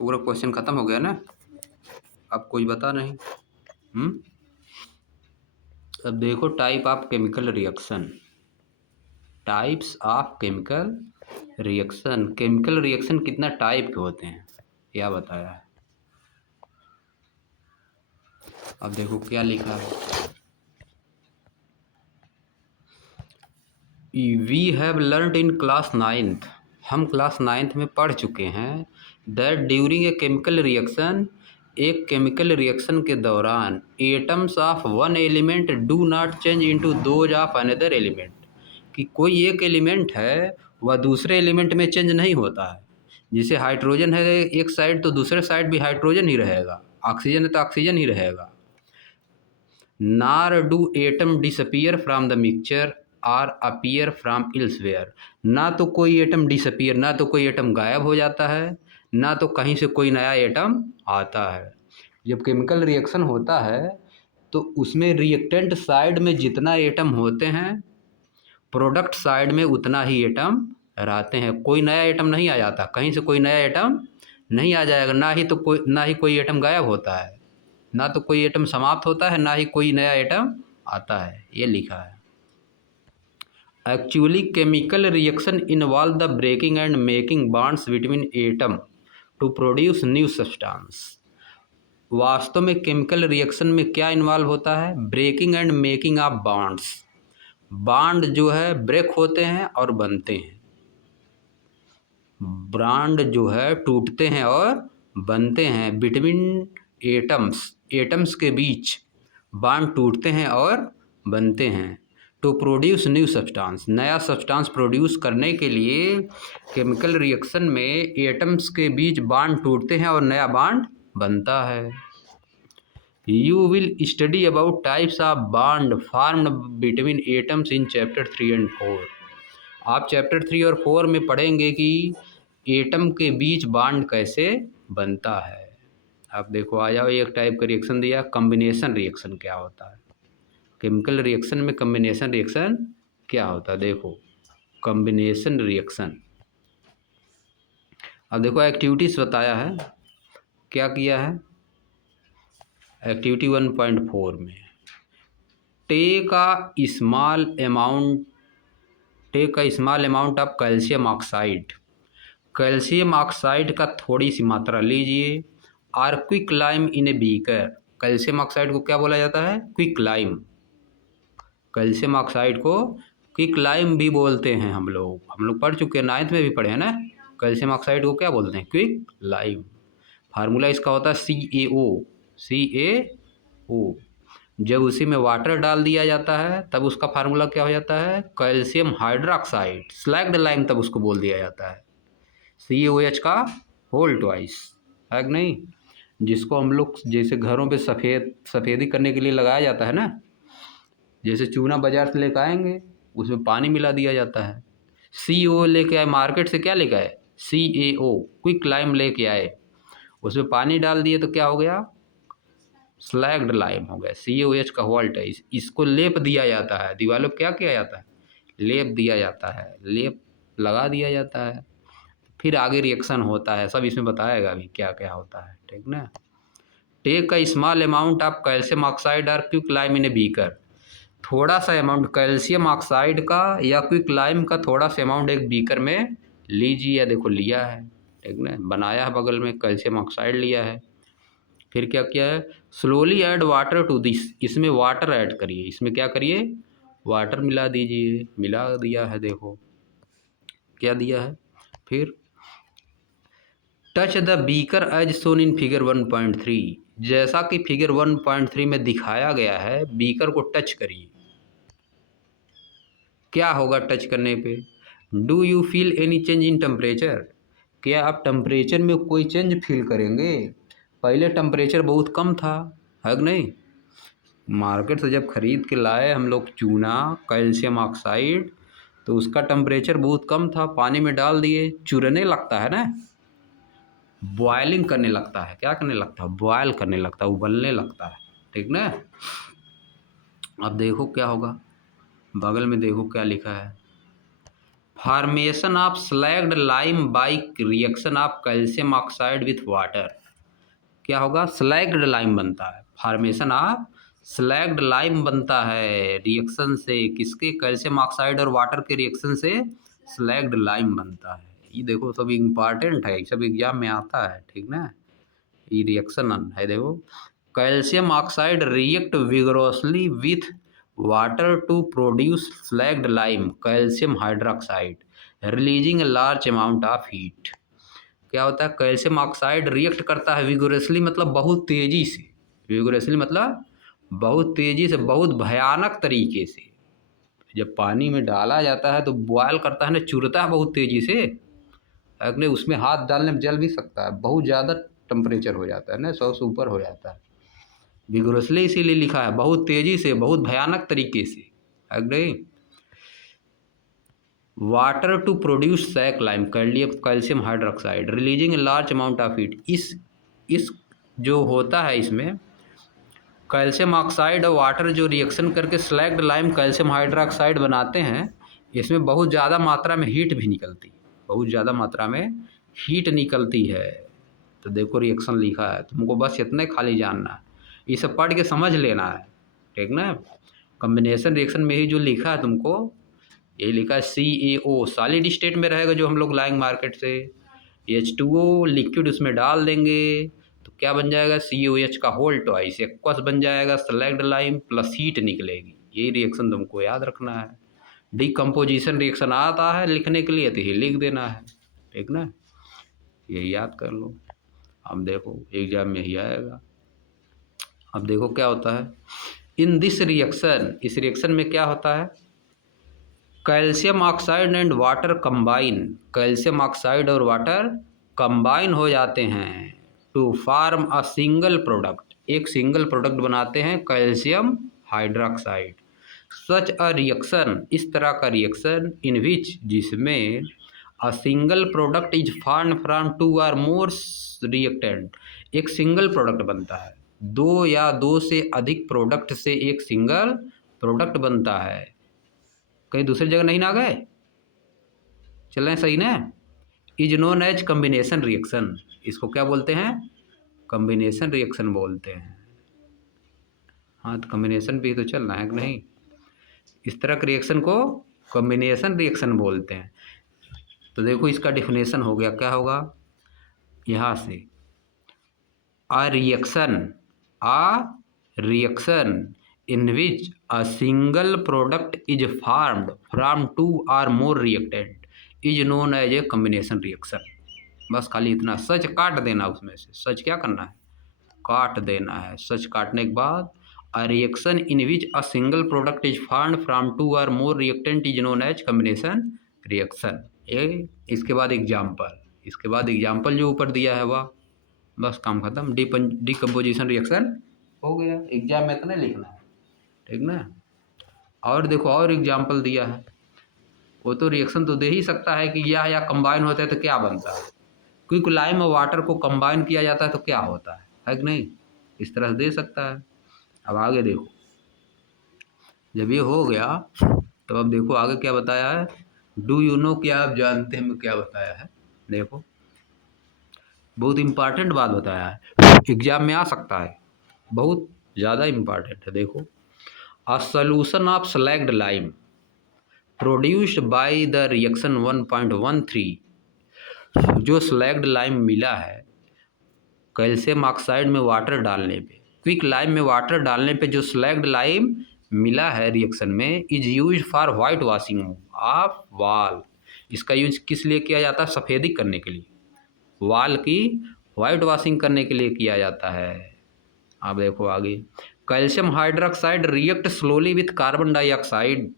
पूरा क्वेश्चन खत्म हो गया ना। अब कोई बता नहीं। अब देखो type of chemical reaction. Types of chemical reaction. Chemical reaction कितना टाइप के होते हैं क्या बताया है। अब देखो क्या लिखा है। We have learned in class 9th। हम क्लास 9th में पढ़ चुके हैं that during a chemical reaction, एक केमिकल रिएक्शन के दौरान atoms of one element do not change into those of another element. कि कोई एक एलिमेंट है वह दूसरे एलिमेंट में चेंज नहीं होता है। जैसे हाइड्रोजन है एक साइड तो दूसरे साइड भी हाइड्रोजन ही रहेगा, ऑक्सीजन है तो ऑक्सीजन ही रहेगा। नार do atom disappear from the mixture और अपीयर फ्रॉम इल्सवेयर। ना तो कोई एटम डिसअपियर, ना तो कोई एटम गायब हो जाता है, ना तो कहीं से कोई नया एटम आता है। जब केमिकल रिएक्शन होता है तो उसमें रिएक्टेंट साइड में जितना एटम होते हैं प्रोडक्ट साइड में उतना ही एटम रहते हैं। कोई नया एटम नहीं आ जाता, कहीं से कोई नया एटम नहीं आ जाएगा। ना ही कोई एटम गायब होता है, ना तो कोई एटम समाप्त होता है, ना ही कोई नया एटम आता है। ये लिखा है। Actually chemical reaction involve the breaking and making bonds between atom to produce new substance. वास्तव में केमिकल रिएक्शन में क्या इन्वॉल्व होता है? Breaking and making of bonds. Bond जो है ब्रेक होते हैं और बनते हैं। बॉन्ड जो है टूटते हैं और बनते हैं। बिटवीन एटम्स, एटम्स के बीच बॉन्ड टूटते हैं और बनते हैं। टू प्रोड्यूस न्यू सब्सटेंस, नया सब्सटेंस प्रोड्यूस करने के लिए केमिकल रिएक्शन में एटम्स के बीच बॉन्ड टूटते हैं और नया बॉन्ड बनता है। You will study about types of bond formed between atoms in chapter 3 and 4। आप चैप्टर 3 और 4 में पढ़ेंगे कि एटम के बीच बॉन्ड कैसे बनता है। अब देखो आ जाओ, एक टाइप का रिएक्शन दिया, कम्बिनेशन रिएक्शन क्या होता है। केमिकल रिएक्शन में कम्बिनेशन रिएक्शन क्या होता है। देखो कम्बिनेशन रिएक्शन। अब देखो एक्टिविटीज़ बताया है, क्या किया है। एक्टिविटी 1.4 में take a small amount of calcium oxide. Calcium oxide का थोड़ी सी मात्रा लीजिए और quick lime in a beaker. Calcium oxide को क्या बोला जाता है? Quick lime. कैल्शियम ऑक्साइड को क्विक लाइम भी बोलते हैं। हम लोग पढ़ चुके हैं, 9th में भी पढ़े हैं ना। कैल्शियम ऑक्साइड को क्या बोलते हैं? Quick lime. फार्मूला इसका होता है CaO। जब उसी में वाटर डाल दिया जाता है तब उसका फार्मूला क्या हो जाता है? Calcium hydroxide. स्लैग्ड लाइम तब उसको बोल दिया जाता है। CaOH का होल ट्वाइस, है कि नहीं। जिसको हम लोग जैसे घरों पे सफ़ेदी करने के लिए लगाया जाता है ना। जैसे चूना बाजार से लेकर आएंगे उसमें पानी मिला दिया जाता है। CO लेके आए मार्केट से, क्या लेके आए? CaO क्विक लाइम लेके आए, उसमें पानी डाल दिए तो क्या हो गया? स्लैग्ड लाइम हो गया। CaOH का होल्ट है। इसको लेप दिया जाता है, दीवारों पर क्या किया जाता है? लेप दिया जाता है, लेप लगा दिया जाता है। फिर आगे रिएक्शन होता है, सब इसमें बताएगा अभी क्या क्या होता है, ठीक ना। Take a small amount of calcium oxide और quick lime in a beaker. थोड़ा सा अमाउंट कैल्शियम ऑक्साइड का या क्विक लाइम का थोड़ा सा अमाउंट एक बीकर में लीजिए। देखो लिया है, ठीक ना, बनाया है बगल में, कैल्शियम ऑक्साइड लिया है। फिर क्या किया है? Slowly add water to this. इसमें वाटर ऐड करिए। इसमें क्या करिए? वाटर मिला दीजिए। मिला दिया है, देखो क्या दिया है। फिर touch the beaker as shown in figure 1.3। जैसा कि फिगर 1.3 में दिखाया गया है, बीकर को टच करिए। क्या होगा टच करने पे? Do you feel any change in temperature. क्या आप टेम्परेचर में कोई चेंज फील करेंगे? पहले टेम्परेचर बहुत कम था, है कि नहीं। मार्केट से जब खरीद के लाए हम लोग चूना कैल्शियम ऑक्साइड तो उसका टेम्परेचर बहुत कम था। पानी में डाल दिए, चुरने लगता है ना, बॉयलिंग करने लगता है। क्या करने लगता है? बॉयल करने लगता है, उबलने लगता है, ठीक ना। अब देखो क्या होगा, बगल में देखो क्या लिखा है। Formation of slagged lime by reaction of calcium oxide with water. क्या होगा? स्लैग्ड लाइम बनता है, फॉर्मेशन ऑफ स्लैग्ड लाइम बनता है रिएक्शन से, किसके? कैल्शियम ऑक्साइड और वाटर के रिएक्शन से स्लैग्ड लाइम बनता है। ये देखो सब इम्पॉर्टेंट है, सब एग्जाम में आता है, ठीक ना। ये रिएक्शन है, देखो calcium oxide react vigorously with water to produce slaked lime calcium hydroxide releasing a large amount of heat. क्या होता है? कैल्शियम ऑक्साइड रिएक्ट करता है विगोरसली, मतलब बहुत तेजी से, विगोरसली मतलब बहुत तेजी से, बहुत भयानक तरीके से। जब पानी में डाला जाता है तो बॉयल करता है ना, चुरता है बहुत तेजी से, अगले उसमें हाथ डालने में जल भी सकता है, बहुत ज़्यादा टेम्परेचर हो जाता है ना, 100 से ऊपर हो जाता है। विगोरसली इसीलिए लिखा है, बहुत तेजी से, बहुत भयानक तरीके से, अगले water to produce slaked lime calcium hydroxide releasing a large amount of heat. इस जो होता है इसमें कैल्शियम ऑक्साइड और वाटर जो रिएक्शन करके स्लैग्ड लाइम कैल्शियम हाइड्रोक्साइड बनाते हैं, इसमें बहुत ज़्यादा मात्रा में हीट भी निकलती है, बहुत ज़्यादा मात्रा में हीट निकलती है। तो देखो रिएक्शन लिखा है, तुमको बस इतने खाली जानना है, ये सब पढ़ के समझ लेना है, ठीक ना। कॉम्बिनेशन रिएक्शन में ही जो लिखा है तुमको, ये लिखा है CaO सॉलिड स्टेट में रहेगा जो हम लोग लाएंगे मार्केट से, H2O लिक्विड उसमें डाल देंगे तो क्या बन जाएगा? COH का होल ट्वाइस एक्वस बन जाएगा, स्लैग्ड लाइम प्लस हीट निकलेगी। यही रिएक्शन तुमको याद रखना है। डिकम्पोजिशन रिएक्शन आता है लिखने के लिए तो ये लिख देना है, ठीक ना, ये याद कर लो। अब देखो एग्जाम में ही आएगा। अब देखो क्या होता है इन दिस रिएक्शन, इस रिएक्शन में क्या होता है? Calcium oxide and water combine, calcium oxide और वाटर कंबाइन हो जाते हैं to form a single product, एक सिंगल प्रोडक्ट बनाते हैं calcium hydroxide. Such a reaction, इस तरह का रिएक्शन इन विच, जिसमें a single product is form from two or more reactant, एक सिंगल प्रोडक्ट बनता है, दो या दो से अधिक प्रोडक्ट से एक सिंगल प्रोडक्ट बनता है। कहीं दूसरी जगह नहीं ना गए, चल रहे हैं सही ना। Is known as combination reaction, इसको क्या बोलते हैं? कम्बिनेशन रिएक्शन बोलते हैं। हाँ तो कम्बिनेशन भी तो चलना है कि नहीं, इस तरह के रिएक्शन को कम्बिनेशन रिएक्शन बोलते हैं। तो देखो इसका डिफिनेशन हो गया, क्या होगा यहाँ से, a reaction in which a single product is formed from two or more reactant is known as a combination reaction। बस खाली इतना, सच काट देना उसमें से, सच क्या करना है? काट देना है। सच काटने के बाद a reaction in which a single product is formed from two or more reactant is known as combination reaction। ये इसके बाद एग्जाम्पल, इसके बाद एग्जाम्पल जो ऊपर दिया है वह, बस काम खत्म। डिकम्पोजिशन रिएक्शन हो गया। एग्जाम में इतना लिखना है, ठीक ना। और देखो और एग्जाम्पल दिया है, वो तो रिएक्शन तो दे ही सकता है कि या कंबाइन होता है तो क्या बनता है। क्विक लाइम और वाटर को कंबाइन किया जाता है तो क्या होता है कि नहीं, इस तरह से दे सकता है। अब आगे देखो, जब ये हो गया तो अब देखो आगे क्या बताया है। डू यू नो, क्या आप जानते हैं क्या बताया है? देखो बहुत इम्पॉर्टेंट बात बताया है, एग्जाम में आ सकता है, बहुत ज़्यादा इम्पॉर्टेंट है। देखो a solution of slagged lime produced by the reaction 1.13, जो स्लैग्ड लाइम मिला है कैल्शियम ऑक्साइड में वाटर डालने पे, क्विक लाइम में वाटर डालने पे जो स्लैग्ड लाइम मिला है रिएक्शन में, is use for white washing of wall. इसका यूज किस लिए किया जाता है? सफ़ेदी करने के लिए, वॉल की वाइट वॉशिंग करने के लिए किया जाता है। अब देखो आगे, calcium hydroxide react slowly with carbon dioxide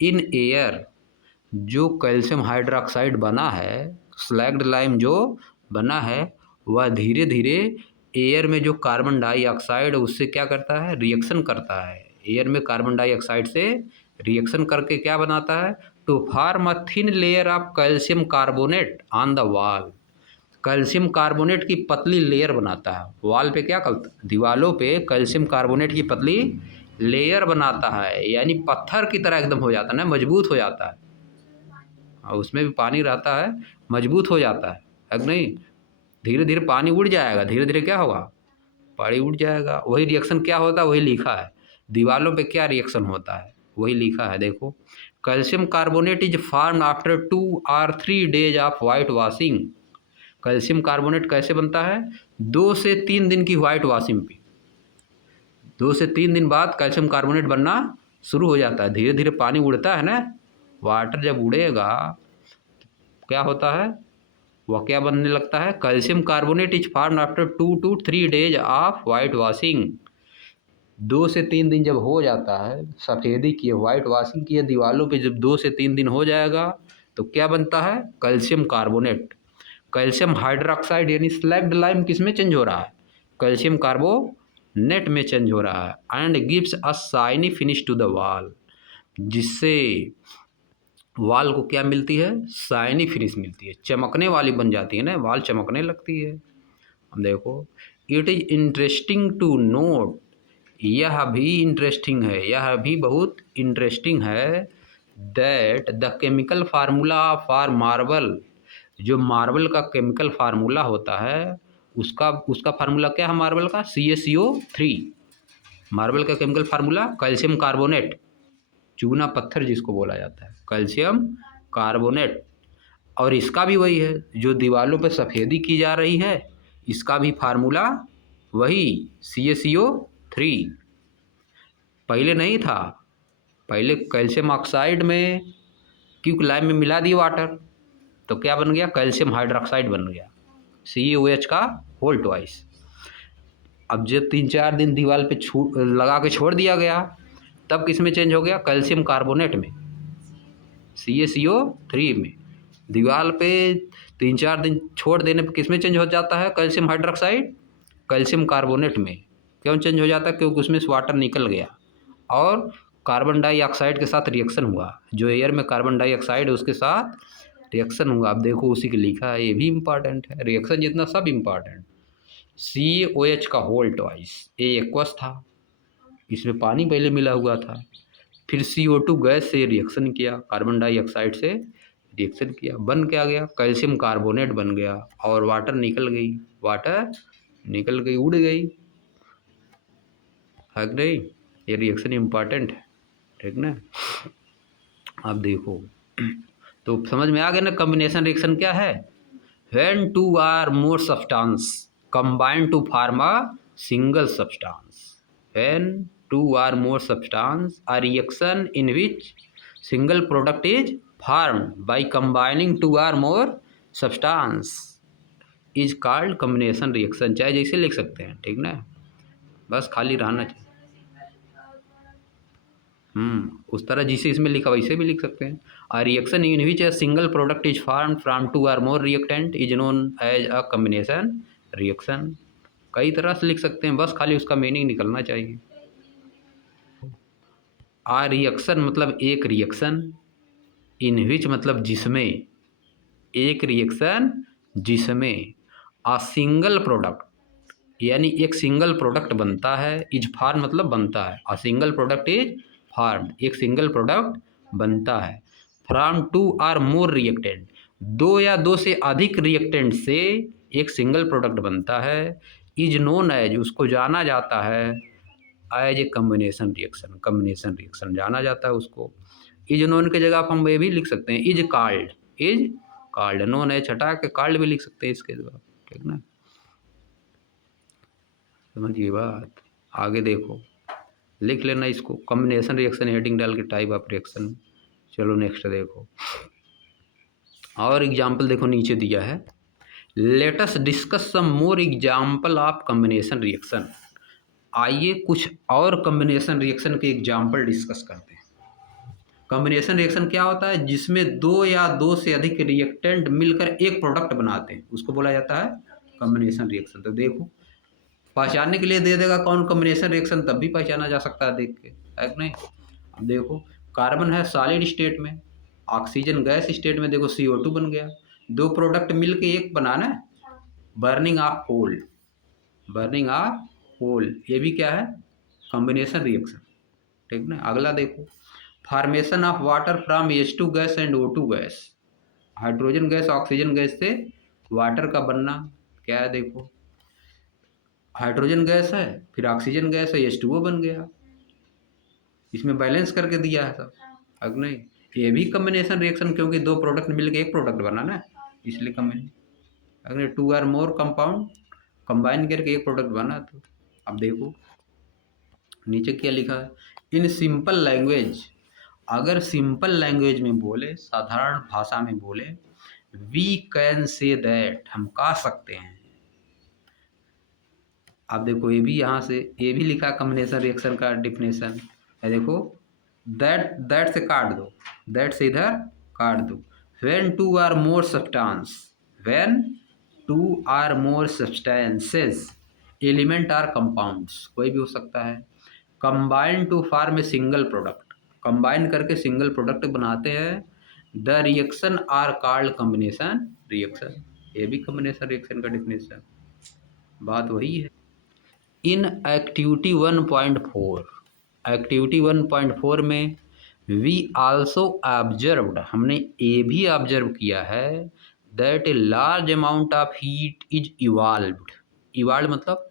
in air, जो कैल्शियम हाइड्रोक्साइड बना है, स्लैग्ड लाइम जो बना है, वह धीरे धीरे एयर में जो कार्बन डाइऑक्साइड उससे क्या करता है? रिएक्शन करता है। एयर में कार्बन डाइऑक्साइड से रिएक्शन करके क्या बनाता है? To form a thin layer of calcium carbonate on the wall, calcium carbonate की पतली लेयर बनाता है। वॉल पे क्या करता है? दीवालों पे कैल्शियम कार्बोनेट की पतली लेयर बनाता है, यानी पत्थर की तरह एकदम हो जाता है ना, मजबूत हो जाता है। और उसमें भी पानी रहता है, मजबूत हो जाता है कि नहीं। धीरे धीरे पानी उड़ जाएगा, धीरे धीरे क्या होगा, पानी उड़ जाएगा। वही रिएक्शन क्या होता है, वही लिखा है दीवालों पे क्या रिएक्शन होता है, वही लिखा है। देखो, calcium carbonate is form after 2 or 3 days of white washing. Calcium carbonate कैसे बनता है, 2 से 3 दिन की वाइट वॉशिंग पे 2 से 3 दिन बाद कैल्शियम कार्बोनेट बनना शुरू हो जाता है। धीरे धीरे पानी उड़ता है ना, वाटर जब उड़ेगा क्या होता है, वह क्या बनने लगता है, calcium carbonate is form after 2 to 3 days of white washing. 2 से 3 दिन जब हो जाता है, सफ़ेदी की वाइट वॉशिंग की दीवालों पे जब 2 से 3 दिन हो जाएगा तो क्या बनता है, कैल्शियम कार्बोनेट। कैल्शियम हाइड्रोक्साइड यानी स्लैग्ड लाइम किस में चेंज हो रहा है, कैल्शियम कार्बोनेट में चेंज हो रहा है। And gives a shiny finish to the wall, जिससे वॉल को क्या मिलती है, शाइनी फिनिश मिलती है, चमकने वाली बन जाती है ना, वॉल चमकने लगती है। अब देखो, it is interesting to note, यह भी इंटरेस्टिंग है, यह भी बहुत इंटरेस्टिंग है, that the chemical formula for marble, जो मार्बल का केमिकल फार्मूला होता है उसका फार्मूला क्या है, मार्बल का CaCO3। मार्बल का केमिकल फार्मूला कैल्शियम कार्बोनेट, चूना पत्थर जिसको बोला जाता है, कैल्शियम कार्बोनेट। और इसका भी वही है, जो दीवालों पर सफ़ेदी की जा रही है, इसका भी फार्मूला वही CaCO3। पहले नहीं था, पहले कैल्शियम ऑक्साइड में क्योंकि लाइम में मिला दिए वाटर तो क्या बन गया, कैल्शियम हाइड्रोक्साइड बन गया, CaOH का होल ट्वाइस। अब जब 3-4 दिन दीवार पे लगा के छोड़ दिया गया तब किस में चेंज हो गया, कैल्शियम कार्बोनेट में, CaCO3 में। दीवार पे 3-4 दिन छोड़ देने पर किस में चेंज हो जाता है, कैल्शियम हाइड्रोक्साइड, कैल्शियम कार्बोनेट में। क्यों चेंज हो जाता है, क्योंकि उसमें से वाटर निकल गया और कार्बन डाइऑक्साइड के साथ रिएक्शन हुआ, जो एयर में कार्बन डाइऑक्साइड है उसके साथ रिएक्शन हुआ। अब देखो उसी के लिखा है, ये भी इम्पॉर्टेंट है, रिएक्शन जितना सब इम्पॉर्टेंट। CaOH का होल ट्वाइस, ये एक्वस था, इसमें पानी पहले मिला हुआ था, फिर CO2 गैस से रिएक्शन किया, कार्बन डाइऑक्साइड से रिएक्शन किया, बन क्या गया, कैल्शियम कार्बोनेट बन गया और वाटर निकल गई, उड़ गई, है कि नहीं। ये रिएक्शन इम्पॉर्टेंट है, ठीक ना। अब देखो तो समझ में आ गया ना, कॉम्बिनेशन रिएक्शन क्या है, when 2 or more substance combine to form a single substance, when 2 or more substance a reaction in which single product is formed by combining 2 or more substance is called combination reaction। चाहे जैसे लिख सकते हैं, ठीक ना, बस खाली रहना चाहिए। उस तरह जिसे इसमें लिखा वैसे भी लिख सकते हैं। A reaction in which a single product is formed from 2 or more reactant is known as a combination reaction। कई तरह से लिख सकते हैं, बस खाली उसका मीनिंग निकलना चाहिए। A reaction मतलब एक रिएक्शन, in which मतलब जिसमें, एक रिएक्शन जिसमें a single product यानी एक सिंगल प्रोडक्ट बनता है, इज फॉर्म मतलब बनता है, a single product is form, एक सिंगल प्रोडक्ट बनता है, फ्रॉम 2 or more रिएक्टेंट, 2 या 2 से अधिक रिएक्टेंट से एक सिंगल प्रोडक्ट बनता है, इज नोन एज उसको जाना जाता है, एज ए कम्बिनेशन रिएक्शन जाना जाता है उसको। इज नोन की जगह आप हम ये भी लिख सकते हैं, इज कॉल्ड, नोन एज हटा के कॉल्ड भी लिख सकते हैं इसके जगह, ठीक ना, समझिए बात। आगे देखो, लिख लेना इसको, कॉम्बिनेशन रिएक्शन हेडिंग डाल के टाइप ऑफ रिएक्शन। चलो नेक्स्ट देखो, और एग्जाम्पल देखो नीचे दिया है, let us discuss some more example of combination reaction. आइए कुछ और कॉम्बिनेशन रिएक्शन के एग्जाम्पल डिस्कस करते हैं। कॉम्बिनेशन रिएक्शन क्या होता है, जिसमें 2 या 2 से अधिक रिएक्टेंट मिलकर एक प्रोडक्ट बनाते हैं, उसको बोला जाता है कॉम्बिनेशन रिएक्शन। तो देखो पहचानने के लिए दे देगा कौन कॉम्बिनेशन रिएक्शन, तब भी पहचाना जा सकता है देख के, है कि नहीं। अब देखो, कार्बन है सॉलिड स्टेट में, ऑक्सीजन गैस स्टेट में, देखो CO2 बन गया, 2 प्रोडक्ट मिलके एक बनाना है, बर्निंग ऑफ कोल, ये भी क्या है, कॉम्बिनेशन रिएक्शन, ठीक ना। अगला देखो, formation of water from H2 gas and O2 gas, hydrogen gas oxygen gas से वाटर का बनना क्या है, देखो हाइड्रोजन गैस है, फिर ऑक्सीजन गैस है, H2O बन गया। इसमें बैलेंस करके दिया है सब। अगर नहीं, ये भी कम्बिनेशन रिएक्शन, क्योंकि दो प्रोडक्ट मिलकर एक प्रोडक्ट बना ना, इसलिए कम्बिनेशन। अगर 2 और मोर कंपाउंड कंबाइन करके एक प्रोडक्ट बना, तो अब देखो नीचे क्या लिखा है, इन सिंपल लैंग्वेज। अगर सिंपल लैंग्वेज में बोले, साधारण भाषा में बोले, वी कैन से दैट, हम कह सकते हैं। आप देखो ये भी यहाँ से ये भी लिखा कम्बिनेशन रिएक्शन का डिफिनेशन है, देखो दैट से काट दो, दैट से इधर काट दो। When two or more substance, when two or more substances, element or compounds, कोई भी हो सकता है, combine to form a single product, combine करके सिंगल प्रोडक्ट बनाते हैं, the reaction are called combination reaction. ये भी कम्बिनेशन रिएक्शन का डिफिनेशन, बात वही है। इन एक्टिविटी 1.4, एक्टिविटी 1.4 में वी आल्सो ऑब्जर्व्ड, हमने ये भी ऑब्जर्व किया है, that A large amount of heat is evolved. Evolve मतलब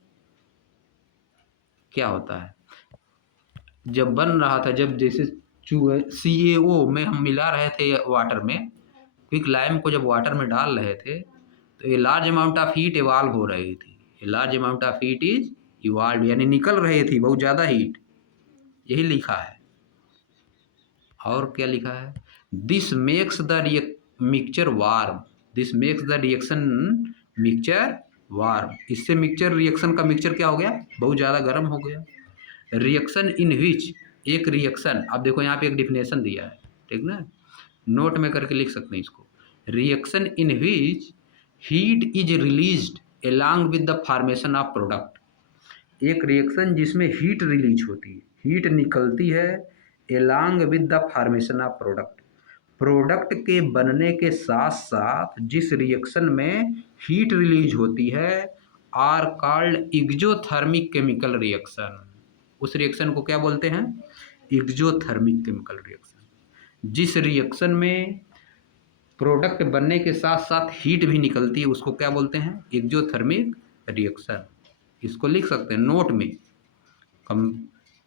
क्या होता है, जब बन रहा था, जब जैसे CaO में हम मिला रहे थे वाटर में, क्विक लाइम को जब वाटर में डाल रहे थे, तो ये large amount of heat evolve हो रही थी। ये large amount of heat is evolve, यानी निकल रही थी बहुत ज़्यादा हीट, यही लिखा है। और क्या लिखा है, this makes the mixture warm, this makes the reaction mixture warm. इससे मिक्सचर रिएक्शन का मिक्सचर क्या हो गया, बहुत ज़्यादा गर्म हो गया। रिएक्शन इन विच, एक रिएक्शन, अब देखो यहाँ पे एक डिफिनेशन दिया है, ठीक ना, नोट में करके लिख सकते हैं इसको। Reaction in which heat is released along with the formation of product, एक रिएक्शन जिसमें हीट रिलीज होती है, हीट निकलती है along with the formation of product, product के बनने के साथ साथ जिस रिएक्शन में हीट रिलीज होती है, are called exothermic chemical reaction. उस रिएक्शन को क्या बोलते हैं, एक्सोथर्मिक केमिकल रिएक्शन। जिस रिएक्शन में प्रोडक्ट बनने के साथ साथ हीट भी निकलती है, उसको क्या बोलते हैं, एक्सोथर्मिक रिएक्शन। इसको लिख सकते हैं नोट में, कम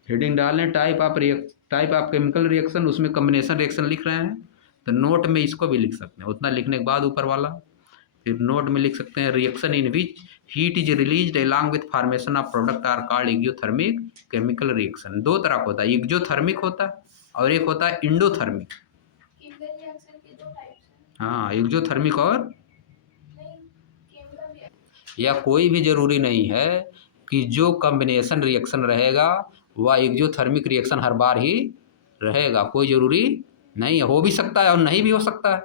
हेडिंग डाल लें टाइप ऑफ केमिकल रिएक्शन, उसमें कम्बिनेशन रिएक्शन लिख रहे हैं, तो नोट में इसको भी लिख सकते हैं। उतना लिखने के बाद ऊपर वाला फिर नोट में लिख सकते हैं, reaction in which heat is released along with formation of product are called exothermic chemical reaction. दो तरह का होता है, एक्सोथर्मिक होता है और एक होता है इंडोथर्मिक। हाँ, एक्सोथर्मिक और, या कोई भी ज़रूरी नहीं है कि जो कम्बिनेशन रिएक्शन रहेगा वह एक्सोथर्मिक रिएक्शन हर बार ही रहेगा, कोई ज़रूरी नहीं है, हो भी सकता है और नहीं भी हो सकता है,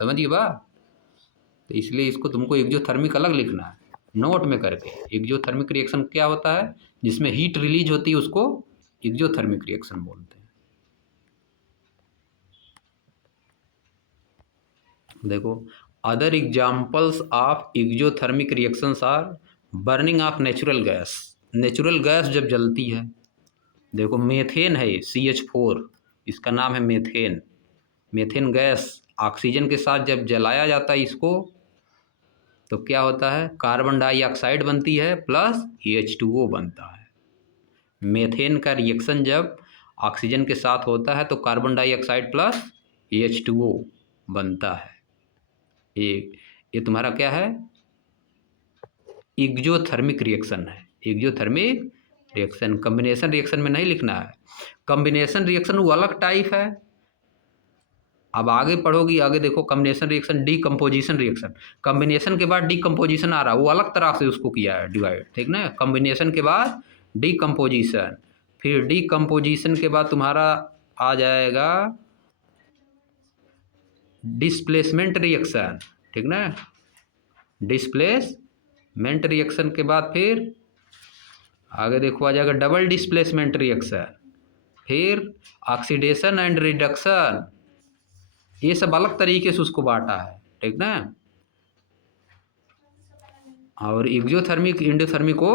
समझिए बात। तो इसलिए इसको तुमको एक्सोथर्मिक अलग लिखना है नोट में करके। एक्सोथर्मिक रिएक्शन क्या होता है, जिसमें हीट रिलीज होती है, उसको एक्सोथर्मिक रिएक्शन बोलते हैं। देखो other examples of exothermic reactions are burning of natural gas, natural gas जब जलती है, देखो मेथेन है CH4, इसका नाम है मेथेन। मेथेन गैस ऑक्सीजन के साथ जब जलाया जाता है इसको, तो क्या होता है, कार्बन डाइऑक्साइड बनती है प्लस H2O बनता है। मेथेन का रिएक्शन जब ऑक्सीजन के साथ होता है तो कार्बन डाइऑक्साइड प्लस H2O बनता है। ये तुम्हारा क्या है, एक्सोथर्मिक रिएक्शन है, एक्सोथर्मिक रिएक्शन। कम्बिनेशन रिएक्शन में नहीं लिखना है, कम्बिनेशन रिएक्शन वो अलग टाइप है। अब आगे पढ़ोगी, आगे देखो combination reaction, decomposition reaction, combination के बाद डीकम्पोजिशन आ रहा है, वो अलग तरह से उसको किया है डिवाइड, ठीक ना। कम्बिनेशन के बाद डीकम्पोजिशन, फिर डीकम्पोजिशन के बाद तुम्हारा आ जाएगा डिस्प्लेसमेंट रिएक्शन, ठीक ना। डिस्प्लेसमेंट रिएक्शन के बाद फिर आगे देखो आ जाएगा डबल डिस्प्लेसमेंट रिएक्शन, फिर ऑक्सीडेशन एंड रिडक्शन, ये सब अलग तरीके से उसको बांटा है, ठीक ना। और एक्सोथर्मिक इंडोथर्मिक को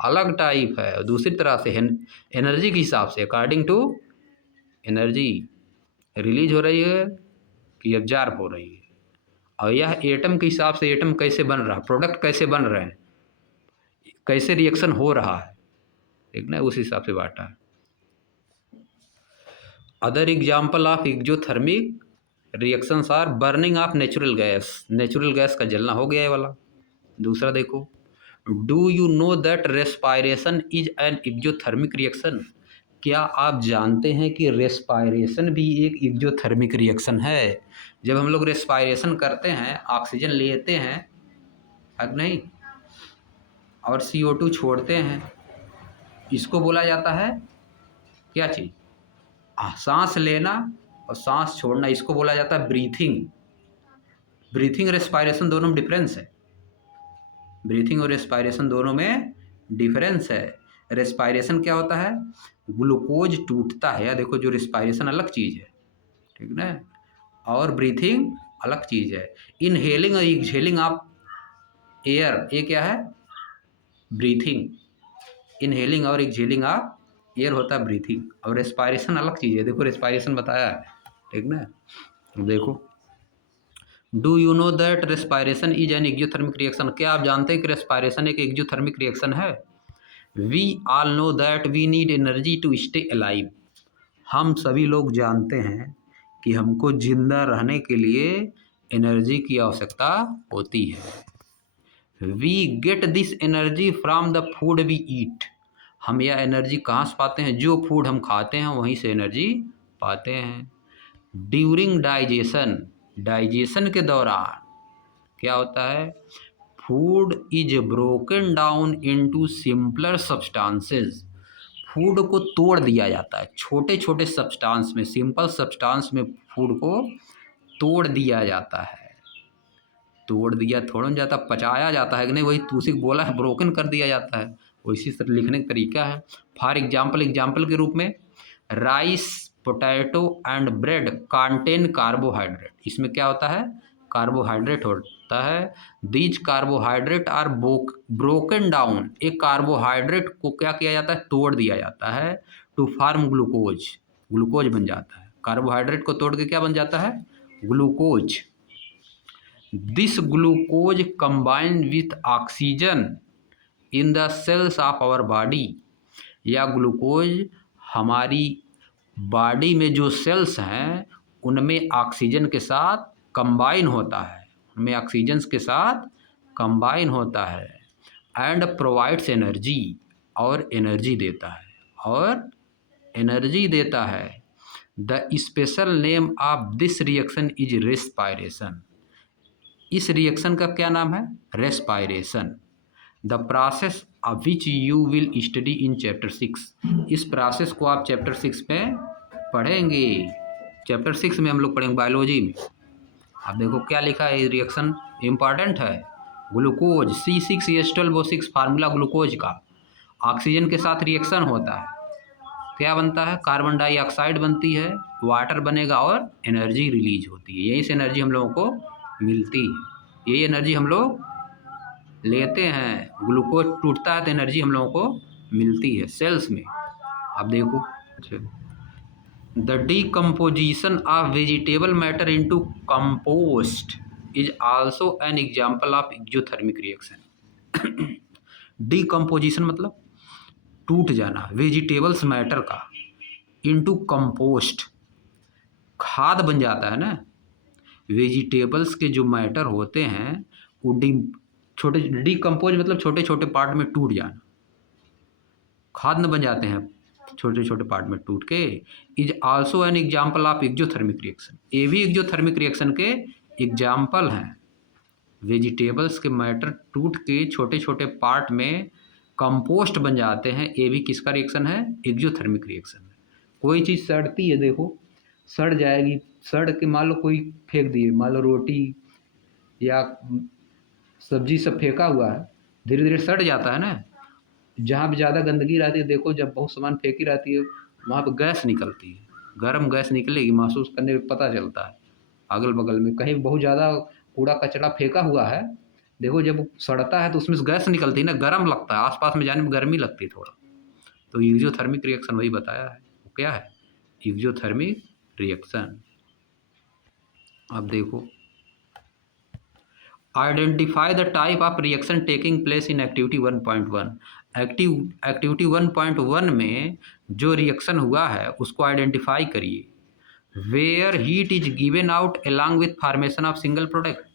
अलग टाइप है, दूसरी तरह से एनर्जी के हिसाब से, अकॉर्डिंग टू एनर्जी रिलीज हो रही है कि एब्जॉर्ब हो रही है। और यह एटम के हिसाब से एटम कैसे बन रहा है, प्रोडक्ट कैसे बन रहे हैं, कैसे रिएक्शन हो रहा है, ठीक ना, उस हिसाब से बांटा है। Other example of exothermic reactions are burning of natural gas, natural gas का जलना हो गया है वाला। दूसरा देखो, do you know that respiration is an exothermic reaction, क्या आप जानते हैं कि रेस्पायरेशन भी एक एक्जोथर्मिक रिएक्शन है। जब हम लोग रेस्पायरेशन करते हैं, ऑक्सीजन लेते हैं है नहीं, और CO2 छोड़ते हैं, इसको बोला जाता है क्या चीज़, सांस लेना और सांस छोड़ना, इसको बोला जाता है ब्रीथिंग। ब्रीथिंग रेस्पायरेशन दोनों में डिफरेंस है, ब्रीथिंग और रेस्पायरेशन दोनों में डिफरेंस है। रेस्पायरेशन क्या होता है, ग्लूकोज टूटता है, या देखो जो रेस्पायरेशन अलग चीज़ है, ठीक ना, और ब्रीथिंग अलग चीज़ है। इनहेलिंग और एक्सहेलिंग ऑफ एयर, ये क्या है, ब्रीथिंग। इनहेलिंग और एक्सहेलिंग ऑफ एयर होता है ब्रीथिंग, और रेस्पायरेशन अलग चीज़ है। देखो रेस्पायरेशन बताया है, ठीक ना। देखो, do you know that respiration is an exothermic reaction, क्या आप जानते हैं कि रेस्पायरेशन एक एक्जोथर्मिक रिएक्शन है। We all know that we need energy to stay alive, हम सभी लोग जानते हैं कि हमको जिंदा रहने के लिए एनर्जी की आवश्यकता होती है। We get this energy from the food we eat, हम यह एनर्जी कहाँ से पाते हैं, जो फूड हम खाते हैं वहीं से एनर्जी पाते हैं। ड्यूरिंग डाइजेशन, डाइजेशन के दौरान क्या होता है, food is broken down into simpler substances, food को तोड़ दिया जाता है छोटे छोटे सब्सटेंस में, सिंपल सब्सटेंस में फूड को तोड़ दिया जाता है। तोड़ दिया थोड़ा ना जाता, पचाया जाता है कि नहीं, वही तुसी बोला है, ब्रोकन कर दिया जाता है, वैसी से लिखने का तरीका है। फॉर एग्जाम्पल, एग्जाम्पल के रूप में, rice, potato and bread contain carbohydrate, इसमें क्या होता है, कार्बोहाइड्रेट होता है। These carbohydrate are broken down, एक कार्बोहाइड्रेट को क्या किया जाता है, तोड़ दिया जाता है, टू फॉर्म ग्लूकोज, ग्लूकोज बन जाता है। कार्बोहाइड्रेट को तोड़ के क्या बन जाता है, glucose. This glucose combine with oxygen in the cells of our body, या ग्लूकोज हमारी बॉडी में जो सेल्स हैं उनमें ऑक्सीजन के साथ कंबाइन होता है, उनमें ऑक्सीजन के साथ कंबाइन होता है। एंड प्रोवाइड्स एनर्जी, और एनर्जी देता है, और एनर्जी देता है। The special name of this reaction is respiration, इस रिएक्शन का क्या नाम है, respiration. The process of which you will study in chapter 6, इस प्रोसेस को आप चैप्टर 6 में पढ़ेंगे। चैप्टर 6 में हम लोग पढ़ेंगे बायोलॉजी में। अब देखो क्या लिखा है, रिएक्शन इम्पॉर्टेंट है। ग्लूकोज C6H12O6 फार्मूला ग्लूकोज का, ऑक्सीजन के साथ रिएक्शन होता है, क्या बनता है, कार्बन डाइऑक्साइड बनती है, वाटर बनेगा और एनर्जी रिलीज होती है, यहीं से एनर्जी हम लोगों को मिलती है, यही एनर्जी हम लोग लेते हैं। ग्लूकोज टूटता है तो एनर्जी हम लोगों को मिलती है सेल्स में। अब देखो, the decomposition of vegetable matter into compost is also an example of exothermic reaction. Decomposition मतलब टूट जाना, वेजिटेबल्स मैटर का इनटू कंपोस्ट, खाद बन जाता है ना। वेजिटेबल्स के जो मैटर होते हैं वो छोटे डीकम्पोज मतलब छोटे छोटे पार्ट में टूट जाना, खाद न बन जाते हैं छोटे छोटे पार्ट में टूट के। Is also an example of exothermic reaction, ये भी एक्सोथर्मिक रिएक्शन के एग्जाम्पल हैं। वेजिटेबल्स के मैटर टूट के छोटे छोटे पार्ट में कंपोस्ट बन जाते हैं, ये भी किसका रिएक्शन है, एक्सोथर्मिक रिएक्शन है। कोई चीज़ सड़ती है, देखो सड़ जाएगी, सड़ के मान लो कोई फेंक दिए, मान लो रोटी या सब्जी सब फेंका हुआ है, धीरे धीरे सड़ जाता है ना। जहाँ भी ज़्यादा गंदगी रहती है, देखो जब बहुत सामान फेंकी रहती है वहाँ पर गैस निकलती है, गर्म गैस निकलेगी, महसूस करने में पता चलता है। अगल बगल में कहीं बहुत ज़्यादा कूड़ा कचरा फेंका हुआ है, देखो जब सड़ता है तो उसमें से गैस निकलती है ना, गर्म लगता है, आसपास में जाने में गर्मी लगती है थोड़ा। तो एक्सोथर्मिक रिएक्शन वही बताया है, वो क्या है, एक्सोथर्मिक रिएक्शन। अब देखो identify the type of reaction taking place in activity 1.1। Activity 1.1 में जो रिएक्शन हुआ है उसको आइडेंटिफाई करिए। Where heat is given out along with formation of single product.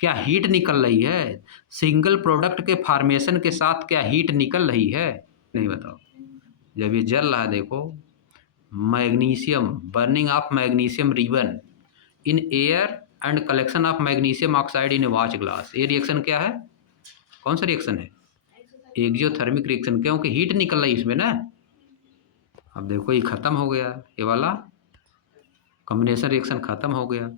क्या हीट निकल रही है सिंगल प्रोडक्ट के फॉर्मेशन के साथ? क्या हीट निकल रही है? नहीं बताओ। जब ये जल रहा है देखो, magnesium, burning of magnesium ribbon in air and collection of magnesium oxide in A watch glass. ये रिएक्शन क्या है? कौन सा रिएक्शन है? एक्जियोथर्मिक रिएक्शन, क्योंकि हीट निकल रही है इसमें ना। अब देखो ये खत्म हो गया, ये वाला कॉम्बिनेशन रिएक्शन खत्म हो गया।